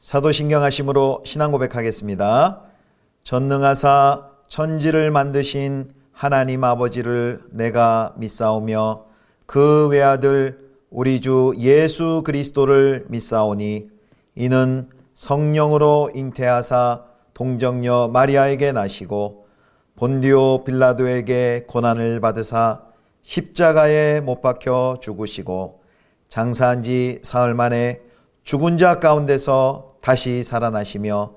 사도신경 하심으로 신앙 고백하겠습니다. 전능하사 천지를 만드신 하나님 아버지를 내가 믿사오며 그 외아들 우리 주 예수 그리스도를 믿사오니 이는 성령으로 잉태하사 동정녀 마리아에게 나시고 본디오 빌라도에게 고난을 받으사 십자가에 못 박혀 죽으시고 장사한 지 사흘 만에 죽은 자 가운데서 다시 살아나시며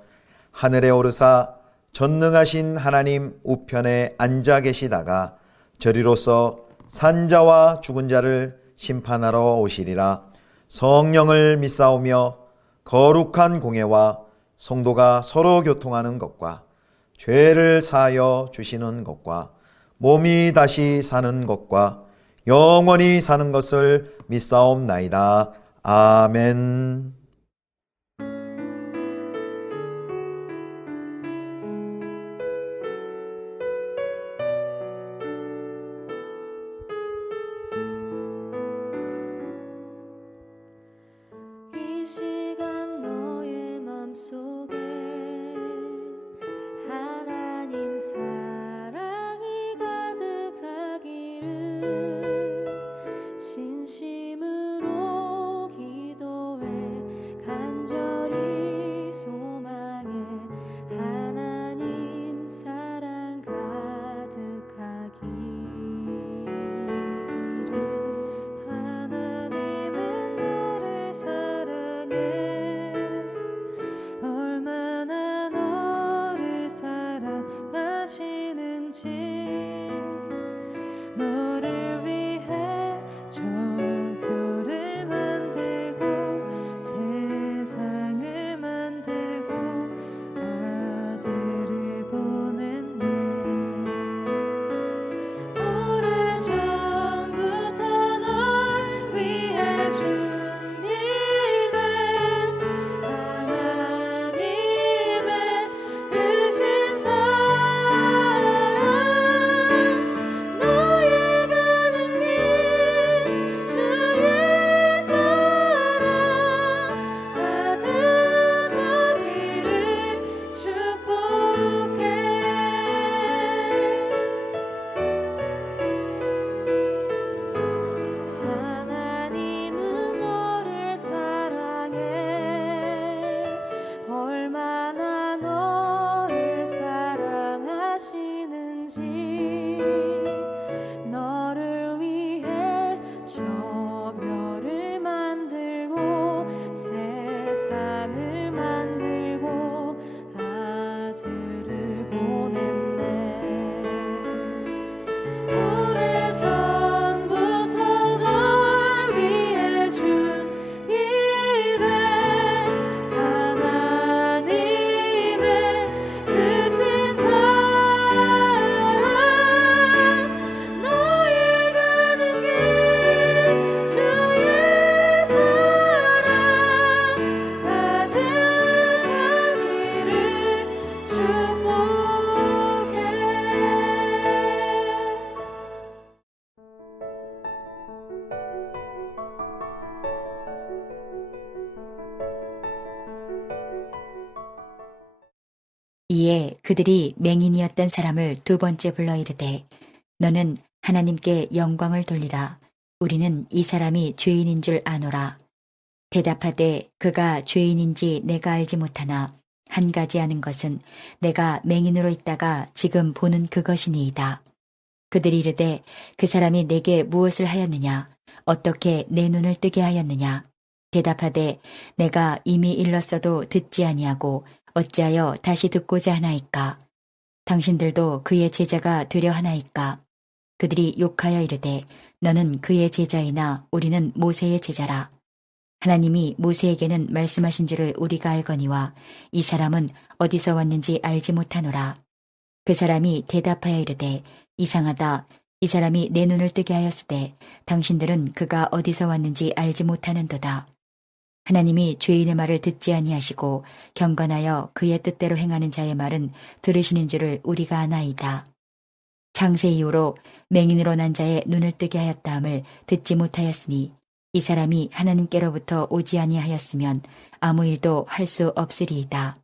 하늘에 오르사 전능하신 하나님 우편에 앉아 계시다가 저리로서 산자와 죽은 자를 심판하러 오시리라. 성령을 믿사오며 거룩한 공예와 성도가 서로 교통하는 것과 죄를 사하여 주시는 것과 몸이 다시 사는 것과 영원히 사는 것을 믿사옵나이다. 아멘. 이 시간 너의 맘속에 하나님 사랑이 가득하기를 진심으로 기도해 간절히 소망해 하나님 사랑 가득하기를. 하나님은 너를 사랑해 얼마나 너를 사랑하시는지 너를 위해 저 별을 만들고 세상을 만들고 아들을 보냈네. 오래전부터 널 위해 준비된 하나님의 크신 사랑 너의 가는 길 주의 사랑 가득하기를 축복해. 하나님은 너를 사랑해 얼마나 너를 사랑하시는지 너를 위해 저 별을 만들고 세상을 만들고 아들을 보냈네. 오래전부터 널 위해 준비된 하나님의 크신 사랑 너의 가는 길 주의 사랑 가득하기를 축복해. 이에 그들이 맹인이었던 사람을 두 번째 불러 이르되 너는 하나님께 영광을 돌리라. 우리는 이 사람이 죄인인 줄 아노라. 대답하되 그가 죄인인지 내가 알지 못하나 한 가지 아는 것은 내가 맹인으로 있다가 지금 보는 그것이니이다. 그들이 이르되 그 사람이 내게 무엇을 하였느냐? 어떻게 내 눈을 뜨게 하였느냐? 대답하되 내가 이미 일렀어도 듣지 아니하고 어찌하여 다시 듣고자 하나이까? 당신들도 그의 제자가 되려 하나이까? 그들이 욕하여 이르되 너는 그의 제자이나 우리는 모세의 제자라. 하나님이 모세에게는 말씀하신 줄을 우리가 알거니와 이 사람은 어디서 왔는지 알지 못하노라. 그 사람이 대답하여 이르되 이상하다. 이 사람이 내 눈을 뜨게 하였으되 당신들은 그가 어디서 왔는지 알지 못하는도다. 하나님이 죄인의 말을 듣지 아니하시고 경건하여 그의 뜻대로 행하는 자의 말은 들으시는 줄을 우리가 아나이다. 창세 이후로 맹인으로 난 자의 눈을 뜨게 하였다함을 듣지 못하였으니 이 사람이 하나님께로부터 오지 아니하였으면 아무 일도 할 수 없으리이다.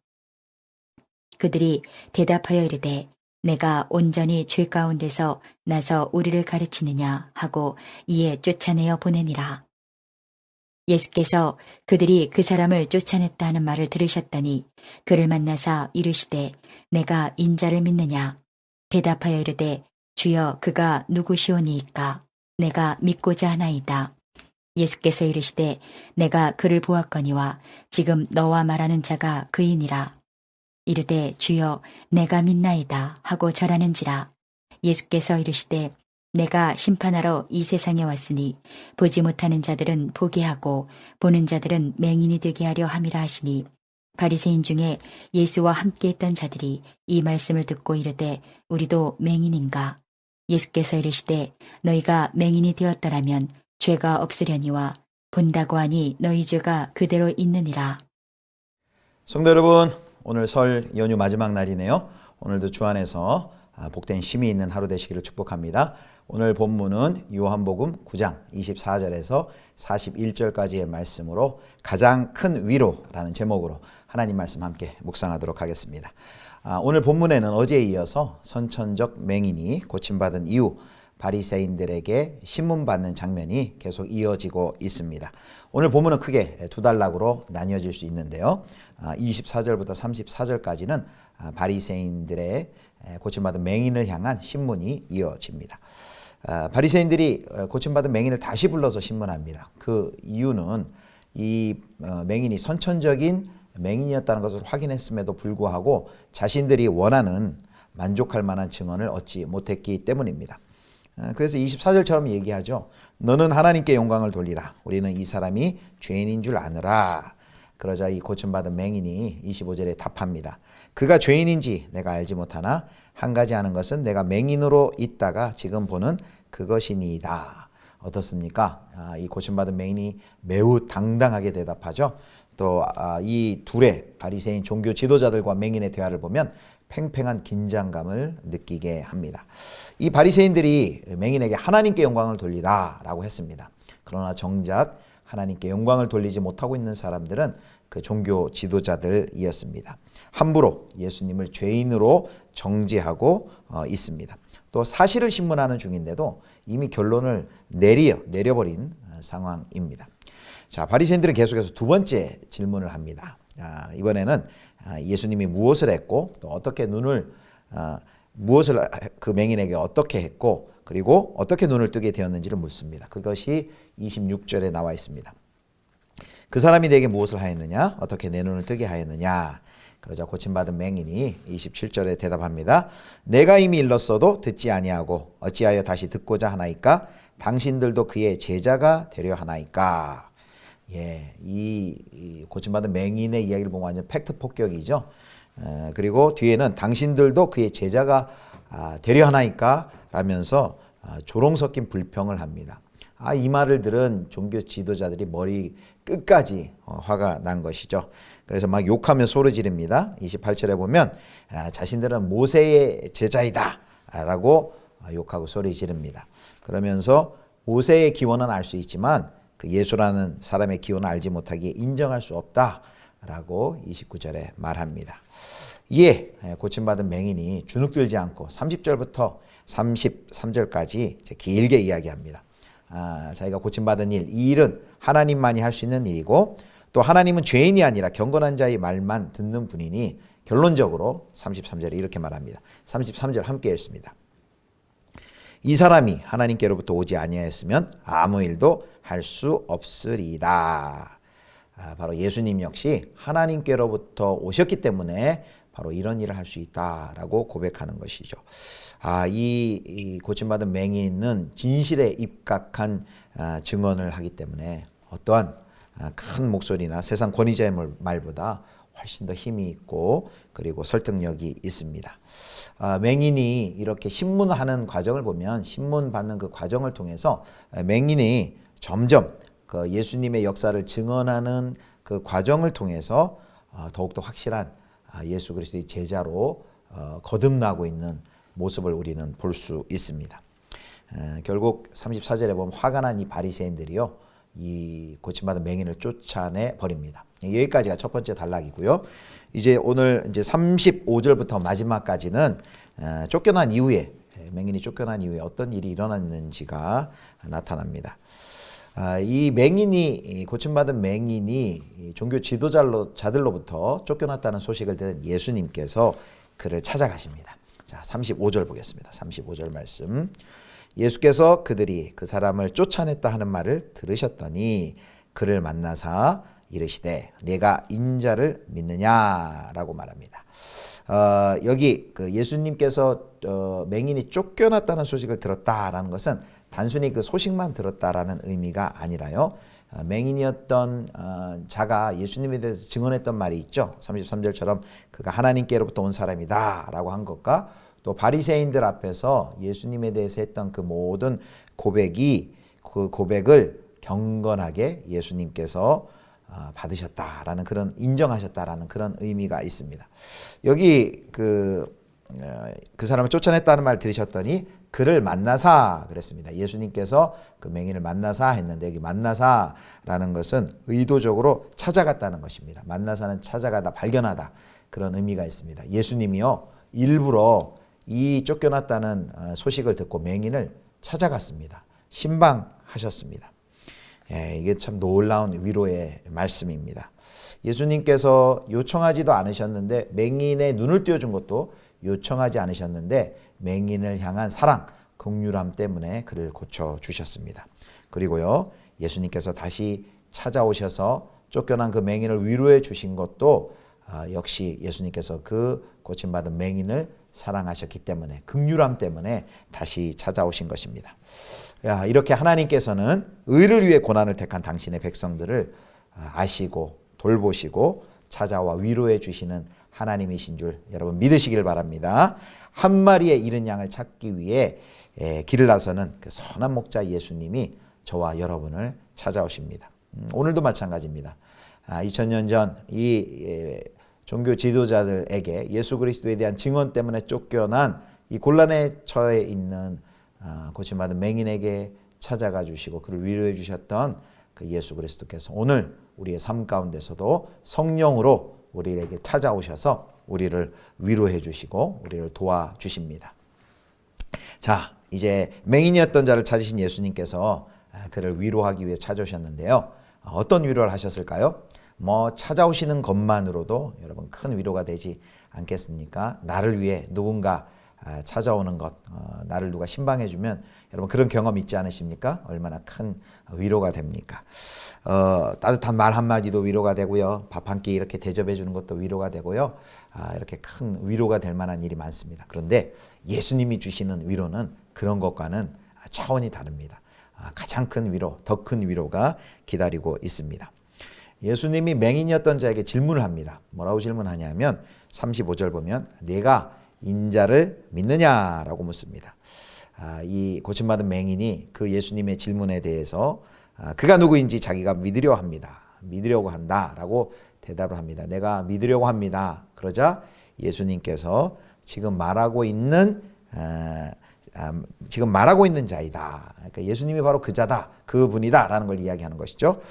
그들이 대답하여 이르되 내가 온전히 죄 가운데서 나서 우리를 가르치느냐 하고 이에 쫓아내어 보내니라. 예수께서 그들이 그 사람을 쫓아냈다 하는 말을 들으셨더니 그를 만나사 이르시되 내가 인자를 믿느냐? 대답하여 이르되 주여 그가 누구시오니이까? 내가 믿고자 하나이다. 예수께서 이르시되 내가 그를 보았거니와 지금 너와 말하는 자가 그이니라. 이르되 주여 내가 믿나이다 하고 절하는지라. 예수께서 이르시되 내가 심판하러 이 세상에 왔으니 보지 못하는 자들은 보게 하고 보는 자들은 맹인이 되게 하려 함이라 하시니 바리새인 중에 예수와 함께 있던 자들이 이 말씀을 듣고 이르되 우리도 맹인인가? 예수께서 이르시되 너희가 맹인이 되었더라면 죄가 없으려니와 본다고 하니 너희 죄가 그대로 있느니라. 성도 여러분, 오늘 설 연휴 마지막 날이네요. 오늘도 주 안에서 복된 쉼이 있는 하루 되시기를 축복합니다. 오늘 본문은 요한복음 9장 24절에서 41절까지의 말씀으로 가장 큰 위로라는 제목으로 하나님 말씀 함께 묵상하도록 하겠습니다. 오늘 본문에는 어제에 이어서 선천적 맹인이 고침받은 이후 바리새인들에게 신문받는 장면이 계속 이어지고 있습니다. 오늘 본문은 크게 두 단락으로 나뉘어질 수 있는데요. 24절부터 34절까지는 바리새인들의 고침받은 맹인을 향한 신문이 이어집니다. 바리새인들이 고침받은 맹인을 다시 불러서 신문합니다. 그 이유는 이 맹인이 선천적인 맹인이었다는 것을 확인했음에도 불구하고 자신들이 원하는 만족할 만한 증언을 얻지 못했기 때문입니다. 그래서 24절처럼 얘기하죠. 너는 하나님께 영광을 돌리라. 우리는 이 사람이 죄인인 줄 아느라. 그러자 이 고침받은 맹인이 25절에 답합니다. 그가 죄인인지 내가 알지 못하나 한 가지 아는 것은 내가 맹인으로 있다가 지금 보는 그것이니이다. 어떻습니까? 이 고침받은 맹인이 매우 당당하게 대답하죠. 또 이 둘의 바리새인 종교 지도자들과 맹인의 대화를 보면 팽팽한 긴장감을 느끼게 합니다. 이 바리새인들이 맹인에게 하나님께 영광을 돌리라 라고 했습니다. 그러나 정작 하나님께 영광을 돌리지 못하고 있는 사람들은 그 종교 지도자들이었습니다. 함부로 예수님을 죄인으로 정죄하고 있습니다. 또 사실을 신문하는 중인데도 이미 결론을 내려버린 상황입니다. 자, 바리새인들은 계속해서 두 번째 질문을 합니다. 이번에는 예수님이 무엇을 했고 또 어떻게 무엇을 그 맹인에게 어떻게 했고 그리고 어떻게 눈을 뜨게 되었는지를 묻습니다. 그것이 26절에 나와 있습니다. 그 사람이 내게 무엇을 하였느냐? 어떻게 내 눈을 뜨게 하였느냐? 그러자 고침받은 맹인이 27절에 대답합니다. 내가 이미 일렀어도 듣지 아니하고 어찌하여 다시 듣고자 하나이까? 당신들도 그의 제자가 되려 하나이까? 예, 이 고침받은 맹인의 이야기를 보면 완전 팩트 폭격이죠. 그리고 뒤에는 당신들도 그의 제자가 되려 하나이까? 라면서 조롱 섞인 불평을 합니다. 이 말을 들은 종교 지도자들이 머리 끝까지 화가 난 것이죠. 그래서 막 욕하며 소리 지릅니다. 28절에 보면 자신들은 모세의 제자이다 라고 욕하고 소리 지릅니다. 그러면서 모세의 기원은 알 수 있지만 그 예수라는 사람의 기원을 알지 못하기에 인정할 수 없다 라고 29절에 말합니다. 이에 고침받은 맹인이 주눅들지 않고 30절부터 33절까지 길게 이야기합니다. 자기가 고침받은 일, 이 일은 하나님만이 할 수 있는 일이고 또 하나님은 죄인이 아니라 경건한 자의 말만 듣는 분이니 결론적으로 33절에 이렇게 말합니다. 33절 함께 읽습니다. 이 사람이 하나님께로부터 오지 아니하였으면 아무 일도 할 수 없으리다. 바로 예수님 역시 하나님께로부터 오셨기 때문에 바로 이런 일을 할 수 있다라고 고백하는 것이죠. 이 고침받은 맹인은 진실에 입각한 증언을 하기 때문에 어떠한 큰 목소리나 세상 권위자의 말보다 훨씬 더 힘이 있고 그리고 설득력이 있습니다. 맹인이 이렇게 신문하는 과정을 보면 신문 받는 그 과정을 통해서 맹인이 점점 그 예수님의 역사를 증언하는 그 과정을 통해서 더욱더 확실한 예수 그리스도의 제자로 거듭나고 있는 모습을 우리는 볼 수 있습니다. 결국 34절에 보면 화가 난 이 바리새인들이요, 이 고침받은 맹인을 쫓아내 버립니다. 여기까지가 첫 번째 단락이고요. 이제 오늘 이제 35절부터 마지막까지는 쫓겨난 이후에 맹인이 쫓겨난 이후에 어떤 일이 일어났는지가 나타납니다. 이 맹인이 고침받은 맹인이 종교 지도자들로부터 쫓겨났다는 소식을 들은 예수님께서 그를 찾아가십니다. 자, 35절 보겠습니다. 35절 말씀. 예수께서 그들이 그 사람을 쫓아냈다 하는 말을 들으셨더니 그를 만나사 이르시되 내가 인자를 믿느냐라고 말합니다. 여기 그 예수님께서 맹인이 쫓겨났다는 소식을 들었다라는 것은 단순히 그 소식만 들었다라는 의미가 아니라요. 맹인이었던 자가 예수님에 대해서 증언했던 말이 있죠. 33절처럼 그가 하나님께로부터 온 사람이다 라고 한 것과 또 바리새인들 앞에서 예수님에 대해서 했던 그 모든 고백이 그 고백을 경건하게 예수님께서 받으셨다라는 그런 인정하셨다라는 그런 의미가 있습니다. 여기 그 사람을 쫓아냈다는 말 들으셨더니 그를 만나사 그랬습니다. 예수님께서 그 맹인을 만나사 했는데 여기 만나사라는 것은 의도적으로 찾아갔다는 것입니다. 만나사는 찾아가다 발견하다 그런 의미가 있습니다. 예수님이요 일부러 이 쫓겨났다는 소식을 듣고 맹인을 찾아갔습니다. 신방하셨습니다. 이게 참 놀라운 위로의 말씀입니다. 예수님께서 요청하지도 않으셨는데 맹인의 눈을 띄워준 것도 요청하지 않으셨는데 맹인을 향한 사랑, 긍휼함 때문에 그를 고쳐주셨습니다. 그리고요 예수님께서 다시 찾아오셔서 쫓겨난 그 맹인을 위로해 주신 것도 역시 예수님께서 그 고침받은 맹인을 사랑하셨기 때문에 긍휼함 때문에 다시 찾아오신 것입니다. 이렇게 하나님께서는 의를 위해 고난을 택한 당신의 백성들을 아시고 돌보시고 찾아와 위로해 주시는 하나님이신 줄 여러분 믿으시길 바랍니다. 한 마리의 잃은 양을 찾기 위해 길을 나서는 그 선한 목자 예수님이 저와 여러분을 찾아오십니다. 오늘도 마찬가지입니다. 2000년 전 이 종교 지도자들에게 예수 그리스도에 대한 증언 때문에 쫓겨난 이 곤란에 처해 있는 고침받은 맹인에게 찾아가 주시고 그를 위로해 주셨던 그 예수 그리스도께서 오늘 우리의 삶 가운데서도 성령으로 우리에게 찾아오셔서 우리를 위로해 주시고 우리를 도와주십니다. 자, 이제 맹인이었던 자를 찾으신 예수님께서 그를 위로하기 위해 찾아오셨는데요. 어떤 위로를 하셨을까요? 찾아오시는 것만으로도 여러분 큰 위로가 되지 않겠습니까? 나를 위해 누군가 찾아오는 것, 나를 누가 신방해주면 여러분 그런 경험 있지 않으십니까? 얼마나 큰 위로가 됩니까? 따뜻한 말 한마디도 위로가 되고요. 밥 한 끼 이렇게 대접해 주는 것도 위로가 되고요. 이렇게 큰 위로가 될 만한 일이 많습니다. 그런데 예수님이 주시는 위로는 그런 것과는 차원이 다릅니다. 가장 큰 위로, 더 큰 위로가 기다리고 있습니다. 예수님이 맹인이었던 자에게 질문을 합니다. 뭐라고 질문하냐면 35절 보면 내가 인자를 믿느냐라고 묻습니다. 이 고침받은 맹인이 그 예수님의 질문에 대해서 그가 누구인지 자기가 믿으려고 한다라고 대답을 합니다. 내가 믿으려고 합니다. 그러자 예수님께서 지금 말하고 있는 자이다. 그러니까 예수님이 바로 그 자다, 그 분이다라는 걸 이야기하는 것이죠.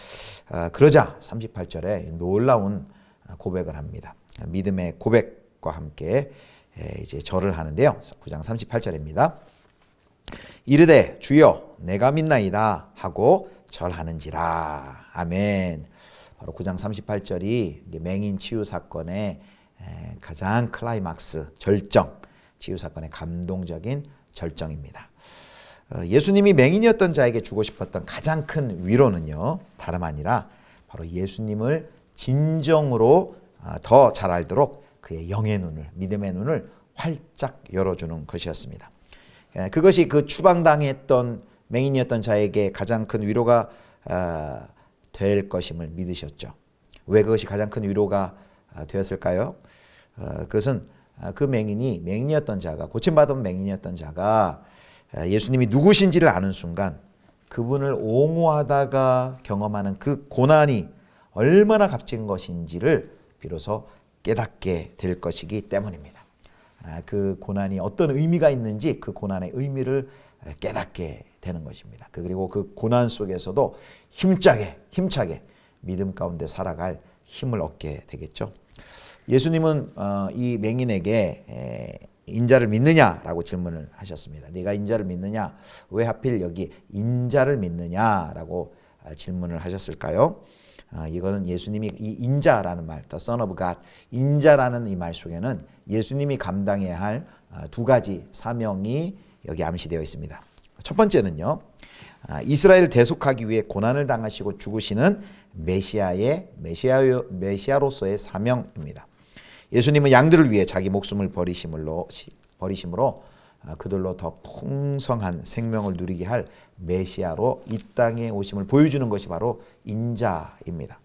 그러자 38절에 놀라운 고백을 합니다. 믿음의 고백과 함께 이제 절을 하는데요. 9장 38절입니다. 이르되 주여 내가 믿나이다 하고 절하는지라. 아멘. 바로 9장 38절이 맹인 치유 사건의 가장 클라이막스, 절정, 치유 사건의 감동적인 절정입니다. 예수님이 맹인이었던 자에게 주고 싶었던 가장 큰 위로는요, 다름 아니라 바로 예수님을 진정으로 더 잘 알도록 그의 영의 눈을, 믿음의 눈을 활짝 열어주는 것이었습니다. 그것이 그 추방당했던 맹인이었던 자에게 가장 큰 위로가 될 것임을 믿으셨죠. 왜 그것이 가장 큰 위로가 되었을까요? 그것은 그 맹인이었던 자가, 고침받은 맹인이었던 자가 예수님이 누구신지를 아는 순간 그분을 옹호하다가 경험하는 그 고난이 얼마나 값진 것인지를 비로소 깨닫게 될 것이기 때문입니다. 그 고난이 어떤 의미가 있는지 그 고난의 의미를 깨닫게 되는 것입니다. 그리고 그 고난 속에서도 힘차게 믿음 가운데 살아갈 힘을 얻게 되겠죠. 예수님은 이 맹인에게 인자를 믿느냐라고 질문을 하셨습니다. 네가 인자를 믿느냐? 왜 하필 여기 인자를 믿느냐라고 질문을 하셨을까요? 이거는 예수님이 이 인자라는 말, the Son of God, 인자라는 이 말 속에는 예수님이 감당해야 할 두 가지 사명이 여기 암시되어 있습니다. 첫 번째는요, 이스라엘을 대속하기 위해 고난을 당하시고 죽으시는 메시아로서의 사명입니다. 예수님은 양들을 위해 자기 목숨을 버리심으로 그들로 더 풍성한 생명을 누리게 할 메시아로 이 땅에 오심을 보여주는 것이 바로 인자입니다.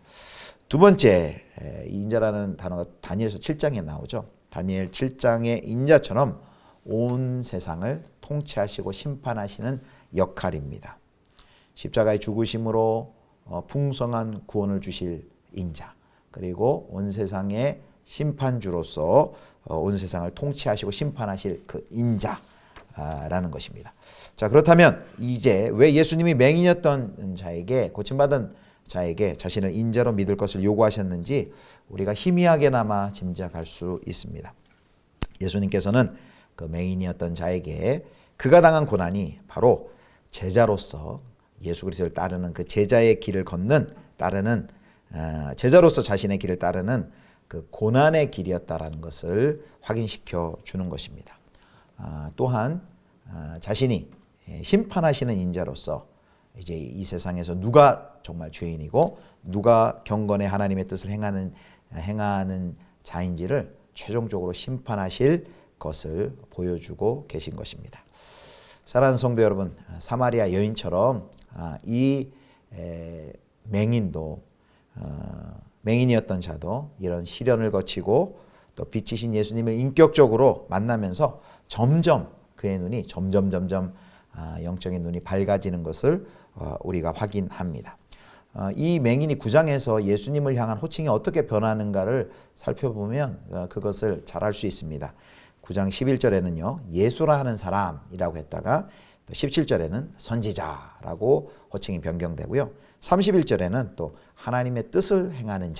두 번째, 인자라는 단어가 다니엘서 7장에 나오죠. 다니엘 7장의 인자처럼 온 세상을 통치하시고 심판하시는 역할입니다. 십자가의 죽으심으로 풍성한 구원을 주실 인자, 그리고 온 세상의 심판주로서 온 세상을 통치하시고 심판하실 그 인자라는 것입니다. 자, 그렇다면 이제 왜 예수님이 맹인이었던 자에게, 고침받은 자에게 자신을 인자로 믿을 것을 요구하셨는지 우리가 희미하게나마 짐작할 수 있습니다. 예수님께서는 그 맹인이었던 자에게 그가 당한 고난이 바로 제자로서 예수 그리스도를 따르는 그 제자의 길을 따르는 제자로서 자신의 길을 따르는 그 고난의 길이었다라는 것을 확인시켜 주는 것입니다. 또한 자신이 심판하시는 인자로서 이제 이 세상에서 누가 정말 죄인이고 누가 경건의 하나님의 뜻을 행하는 자인지를 최종적으로 심판하실 것을 보여주고 계신 것입니다. 사랑하는 성도 여러분, 사마리아 여인처럼 이 맹인도 맹인이었던 자도 이런 시련을 거치고 또 빛이신 예수님을 인격적으로 만나면서 점점 그의 눈이 점점 영적인 눈이 밝아지는 것을 우리가 확인합니다. 이 맹인이 9장에서 예수님을 향한 호칭이 어떻게 변하는가를 살펴보면 그것을 잘 알 수 있습니다. 9장 11절에는요, 예수라 하는 사람이라고 했다가 또 17절에는 선지자라고 호칭이 변경되고요. 31절에는 또 하나님의 뜻을 행하는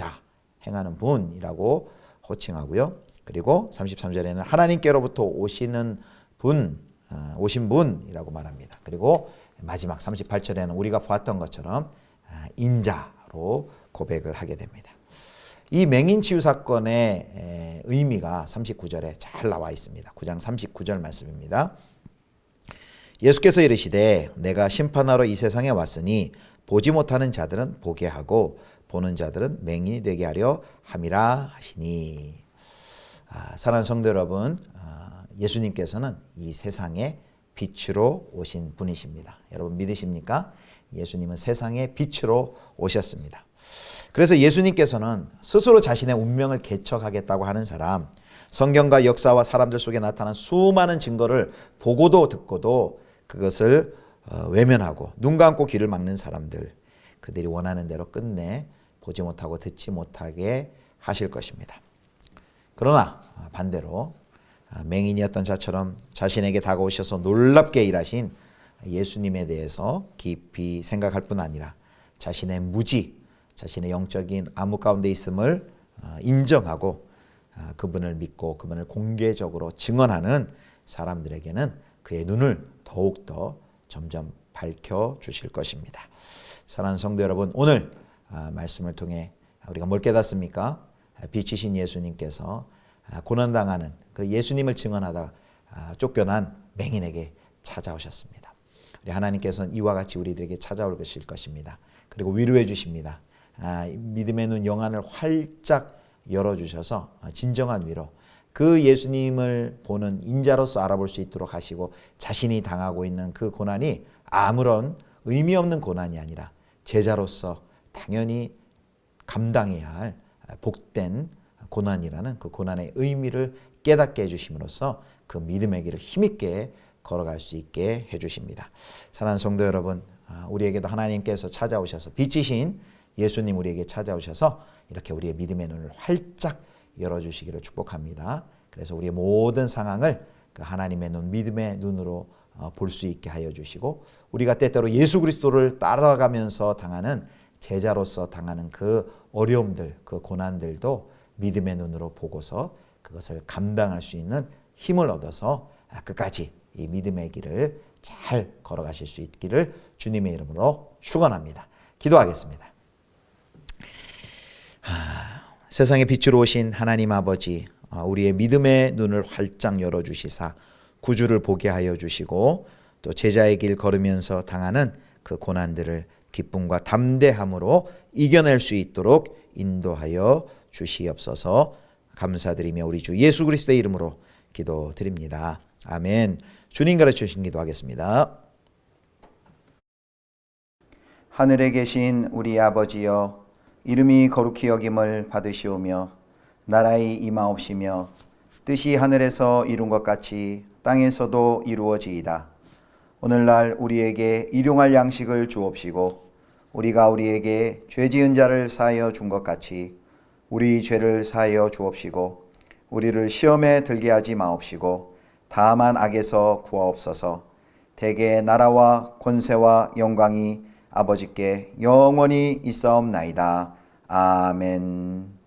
행하는 분이라고 호칭하고요. 그리고 33절에는 하나님께로부터 오신 분이라고 말합니다. 그리고 마지막 38절에는 우리가 보았던 것처럼 인자로 고백을 하게 됩니다. 이 맹인 치유 사건의 의미가 39절에 잘 나와 있습니다. 9장 39절 말씀입니다. 예수께서 이르시되 내가 심판하러 이 세상에 왔으니 보지 못하는 자들은 보게 하고 보는 자들은 맹인이 되게 하려 함이라 하시니. 사랑하는 성도 여러분, 예수님께서는 이 세상의 빛으로 오신 분이십니다. 여러분 믿으십니까? 예수님은 세상의 빛으로 오셨습니다. 그래서 예수님께서는 스스로 자신의 운명을 개척하겠다고 하는 사람, 성경과 역사와 사람들 속에 나타난 수많은 증거를 보고도 듣고도 그것을 외면하고 눈 감고 귀를 막는 사람들, 그들이 원하는 대로 끝내 보지 못하고 듣지 못하게 하실 것입니다. 그러나 반대로 맹인이었던 자처럼 자신에게 다가오셔서 놀랍게 일하신 예수님에 대해서 깊이 생각할 뿐 아니라 자신의 무지, 자신의 영적인 암흑 가운데 있음을 인정하고 그분을 믿고 그분을 공개적으로 증언하는 사람들에게는 그의 눈을 더욱더 점점 밝혀주실 것입니다. 사랑하는 성도 여러분, 오늘 말씀을 통해 우리가 뭘 깨닫습니까? 빛이신 예수님께서 고난당하는 그 예수님을 증언하다 쫓겨난 맹인에게 찾아오셨습니다. 우리 하나님께서는 이와 같이 우리들에게 찾아올 것입니다. 그리고 위로해 주십니다. 믿음의 눈 영안을 활짝 열어주셔서 진정한 위로, 그 예수님을 보는 인자로서 알아볼 수 있도록 하시고 자신이 당하고 있는 그 고난이 아무런 의미 없는 고난이 아니라 제자로서 당연히 감당해야 할 복된 고난이라는 그 고난의 의미를 깨닫게 해주심으로써 그 믿음의 길을 힘있게 걸어갈 수 있게 해주십니다. 사랑하는 성도 여러분, 우리에게도 하나님께서 찾아오셔서 빛이신 예수님 우리에게 찾아오셔서 이렇게 우리의 믿음의 눈을 활짝 열어주시기를 축복합니다. 그래서 우리의 모든 상황을 그 하나님의 눈, 믿음의 눈으로 볼 수 있게 하여 주시고 우리가 때때로 예수 그리스도를 따라가면서 당하는 제자로서 당하는 그 어려움들, 그 고난들도 믿음의 눈으로 보고서 그것을 감당할 수 있는 힘을 얻어서 끝까지 이 믿음의 길을 잘 걸어가실 수 있기를 주님의 이름으로 축원합니다. 기도하겠습니다. 세상의 빛으로 오신 하나님 아버지, 우리의 믿음의 눈을 활짝 열어주시사 구주를 보게 하여 주시고 또 제자의 길 걸으면서 당하는 그 고난들을 기쁨과 담대함으로 이겨낼 수 있도록 인도하여 주시옵소서. 감사드리며 우리 주 예수 그리스도의 이름으로 기도드립니다. 아멘. 주님 가르쳐 주신 기도하겠습니다. 하늘에 계신 우리 아버지여, 이름이 거룩히 여김을 받으시오며 나라의 임하옵시며 뜻이 하늘에서 이룬 것 같이 땅에서도 이루어지이다. 오늘날 우리에게 일용할 양식을 주옵시고 우리가 우리에게 죄 지은 자를 사하여 준 것 같이 우리 죄를 사하여 주옵시고 우리를 시험에 들게 하지 마옵시고 다만 악에서 구하옵소서. 대개 나라와 권세와 영광이 아버지께 영원히 있사옵나이다. 아멘.